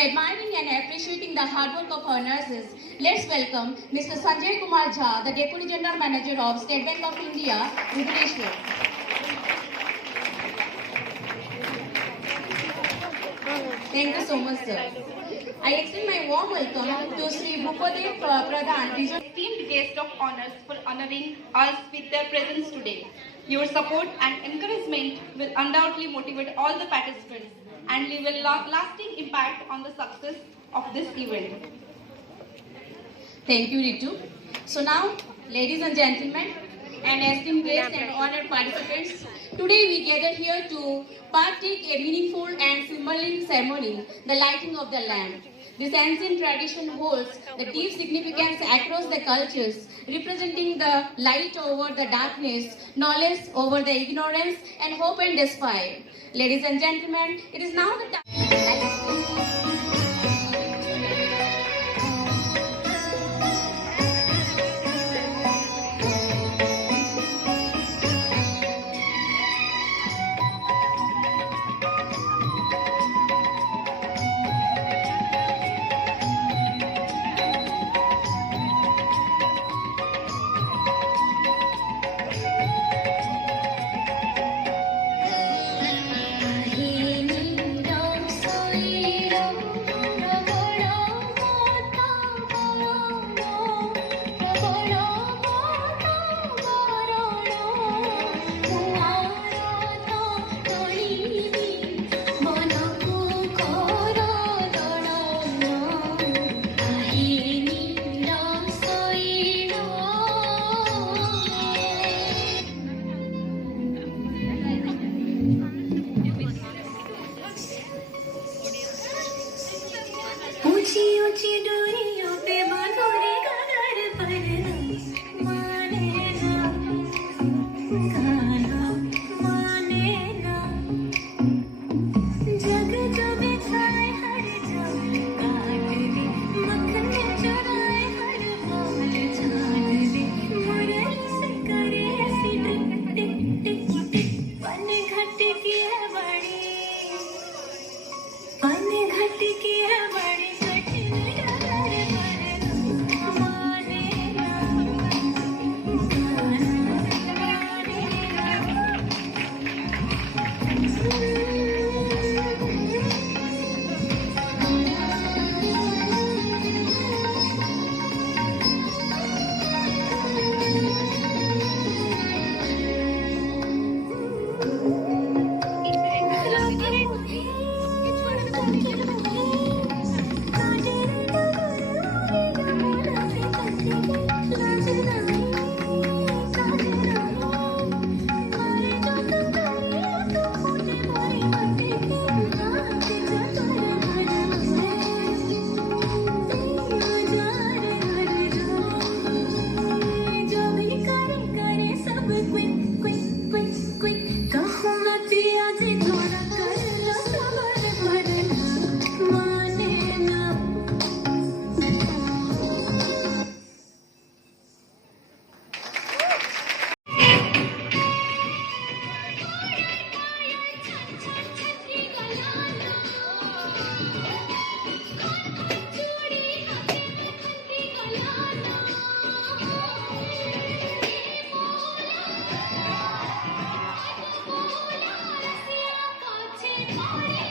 Admiring and appreciating the hard work of our nurses, let's welcome Mr. Sanjay Kumar Jha, the Deputy General Manager of State Bank of India, Bhubaneswar. Thank you so much, sir. I extend my warm welcome to Sri Bhubadev Pradhan, esteemed guest of honors, for honoring us with their presence today. Your support and encouragement will undoubtedly motivate all the participants and leave a lasting impact on the success of this event. Thank you, Ritu. So now, ladies and gentlemen, and esteemed guests and honored participants, today we gather here to partake a meaningful and symbolic ceremony, the lighting of the lamp. This ancient tradition holds the deep significance across the cultures, representing the light over the darkness, knowledge over the ignorance, and hope and despair. Ladies and gentlemen, it is now the time. ऊंची ऊंची डोरियों पे बांधोरे कगर पर माने ना गाना माने ना जग जो बिछाए हर जान काट दे मक्खन चुराए हर बाल छान दे मुरली से करे ऐसी टिक टिक टिक टिक पन घट की है बड़ी पन घट की है बड़ी Bye.